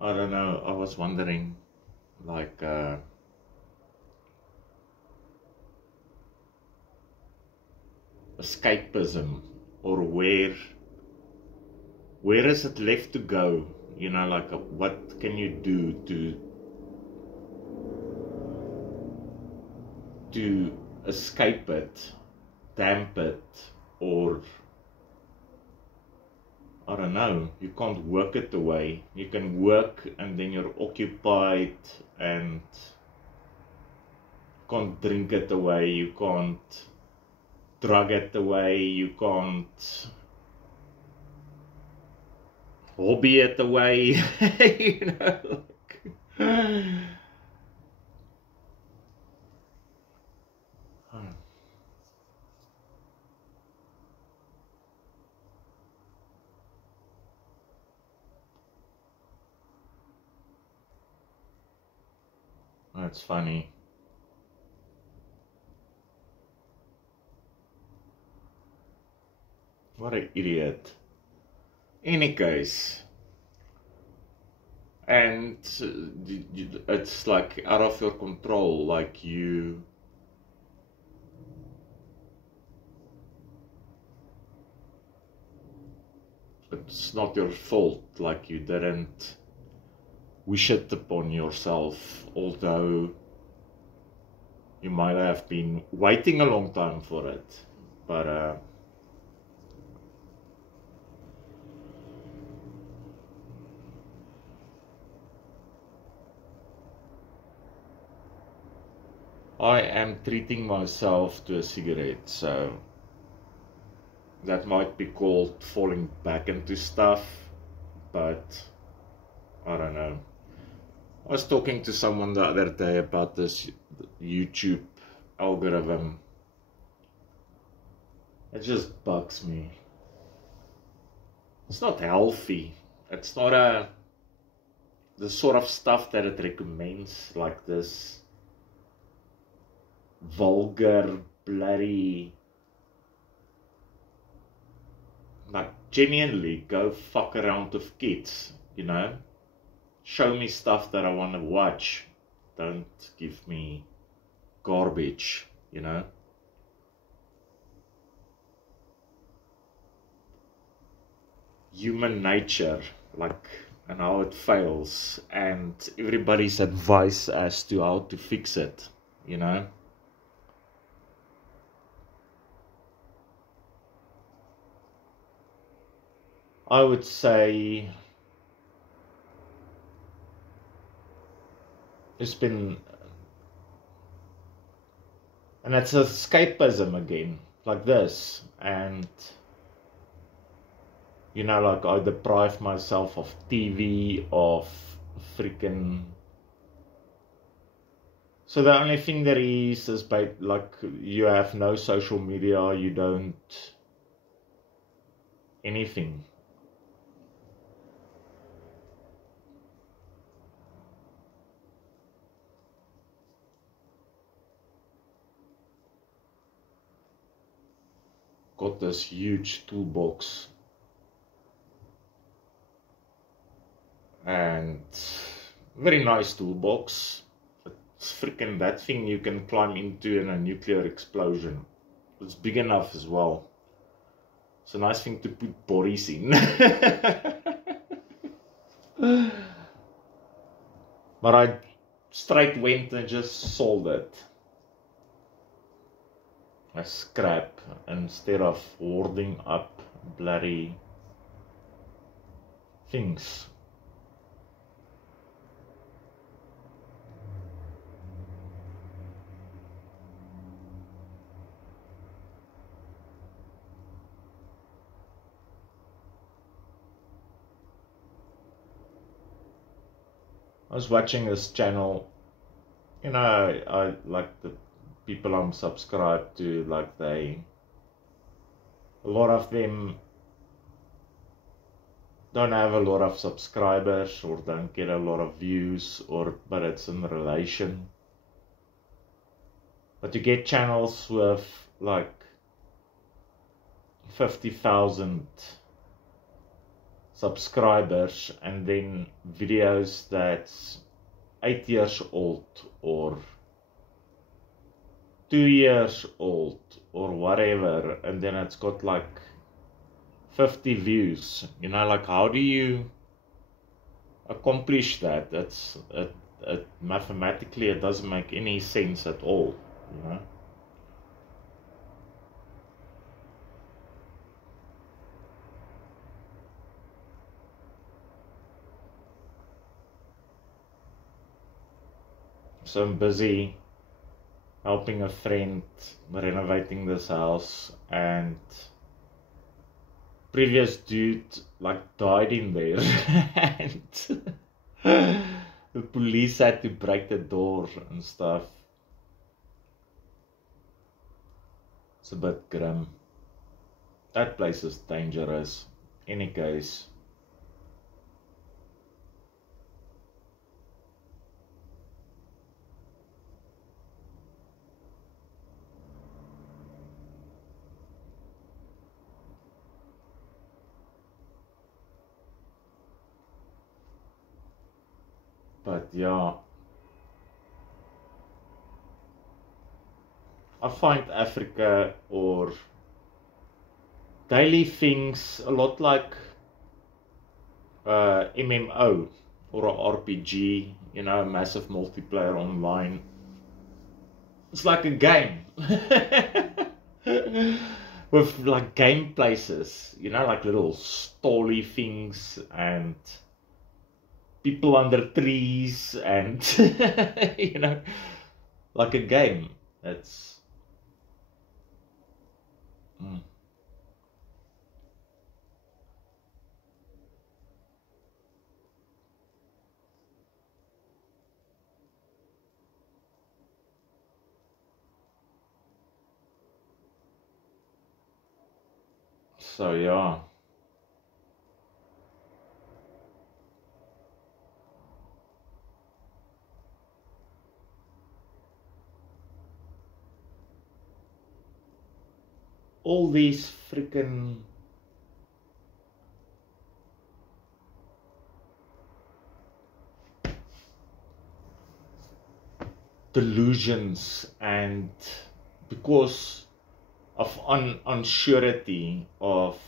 I don't know. I was wondering, like, escapism, or where is it left to go? You know, like, what can you do to escape it, damp it, or I don't know. You can't work it away. You can work and then you're occupied and can't drink it away. You can't drug it away. You can't hobby it away. You know, like, that's funny. What an idiot. Any case, and it's like out of your control. Like it's not your fault. Like you didn't wish it upon yourself, although you might have been waiting a long time for it. But I am treating myself to a cigarette, so that might be called falling back into stuff, but I don't know. I was talking to someone the other day about this YouTube algorithm. It just bugs me. It's not healthy. It's not the sort of stuff that it recommends, like this vulgar, bloody, like, genuinely go fuck around with kids, you know? Show me stuff that I want to watch. Don't give me garbage, you know? Human nature, like, and how it fails, and everybody's advice as to how to fix it, you know? I would say it's been, and it's escapism again, like this, and you know, like, I deprive myself of TV, of freaking. So the only thing there is like, you have no social media, you don't anything. Got this huge toolbox, and very nice toolbox. It's freaking, that thing you can climb into in a nuclear explosion. It's big enough as well. It's a nice thing to put bodies in. But I straight went and just sold it as scrap instead of hoarding up bloody things. I was watching this channel, you know, I like the people I'm subscribed to, like, a lot of them don't have a lot of subscribers or don't get a lot of views, but it's in relation. But you get channels with like 50,000 subscribers, and then videos that's 8 years old or 2 years old or whatever, and then it's got like 50 views, you know, like how do you accomplish that? It mathematically it doesn't make any sense at all, you know. So I'm busy helping a friend renovating this house, and previous dude like died in there and the police had to break the door and stuff. It's a bit grim. That place is dangerous. Any case. But yeah, I find Africa or daily things a lot like MMO or a RPG, you know, a massive multiplayer online. It's like a game with like game places, you know, like little stally things and people under trees and you know, like a game. It's so yeah. All these freaking delusions, and because of unsurety of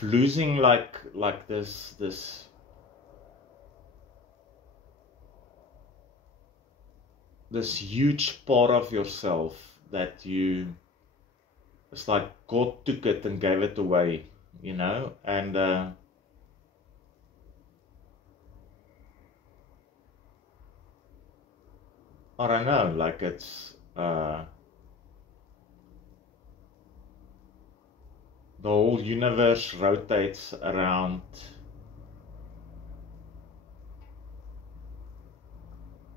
losing like this huge part of yourself that you, it's like God took it and gave it away, you know, and I don't know, like it's the whole universe rotates around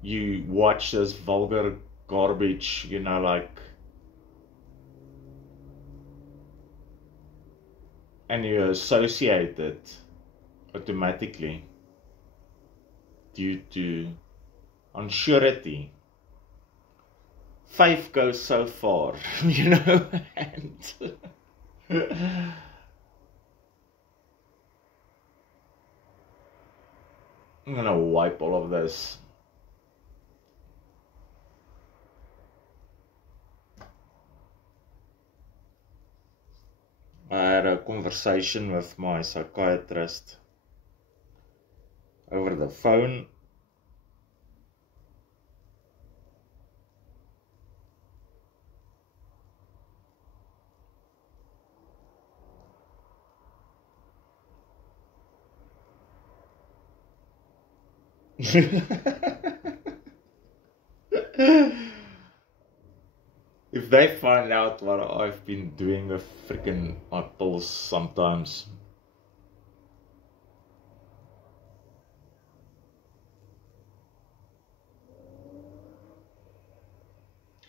you. Watch this vulgar garbage, you know, like, and you associate it automatically due to unsurety. Faith goes so far, you know, and I'm gonna wipe all of this. I had a conversation with my psychiatrist over the phone. If they find out what I've been doing with freaking my pills sometimes.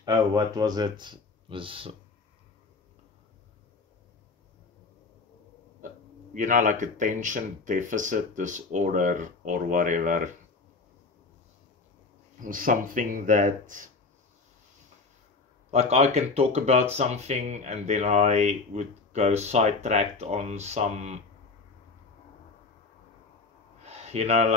Oh, what was it? It was, you know, like attention deficit disorder or whatever. Something that like I can talk about something and then I would go sidetracked on some, you know,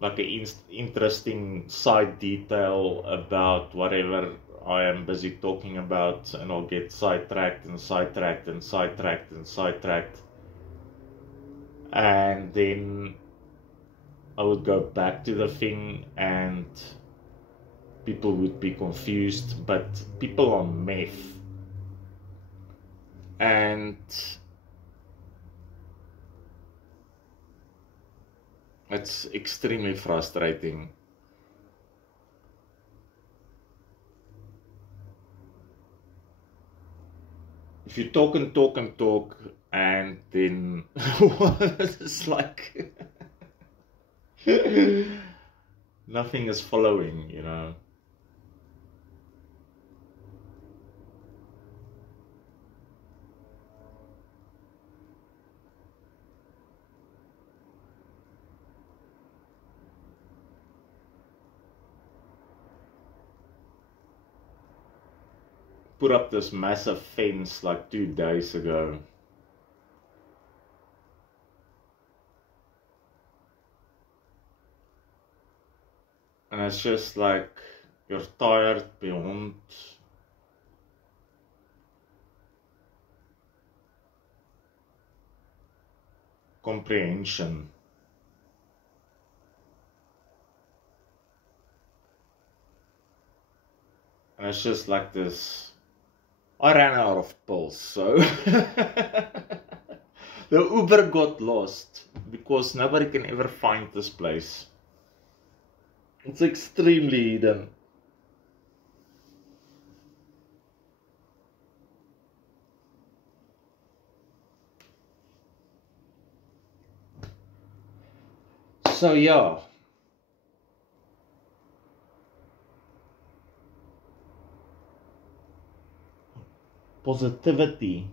like an interesting side detail about whatever I am busy talking about, and I'll get sidetracked and sidetracked and sidetracked and sidetracked, and then I would go back to the thing and people would be confused, but people on meth, and it's extremely frustrating. If you talk and talk and talk, and then it's like nothing is following, you know. Put up this massive fence like 2 days ago. And it's just like, you're tired beyond comprehension. And it's just like this. I ran out of pills, so the Uber got lost because nobody can ever find this place. It's extremely hidden. So yeah. Positivity.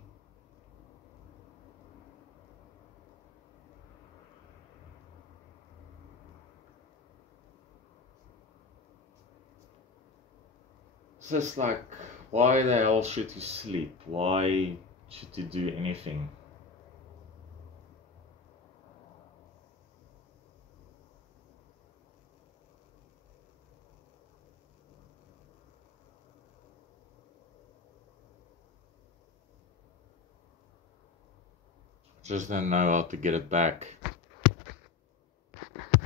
It's just like, why the hell should you sleep? Why should you do anything? Just don't know how to get it back.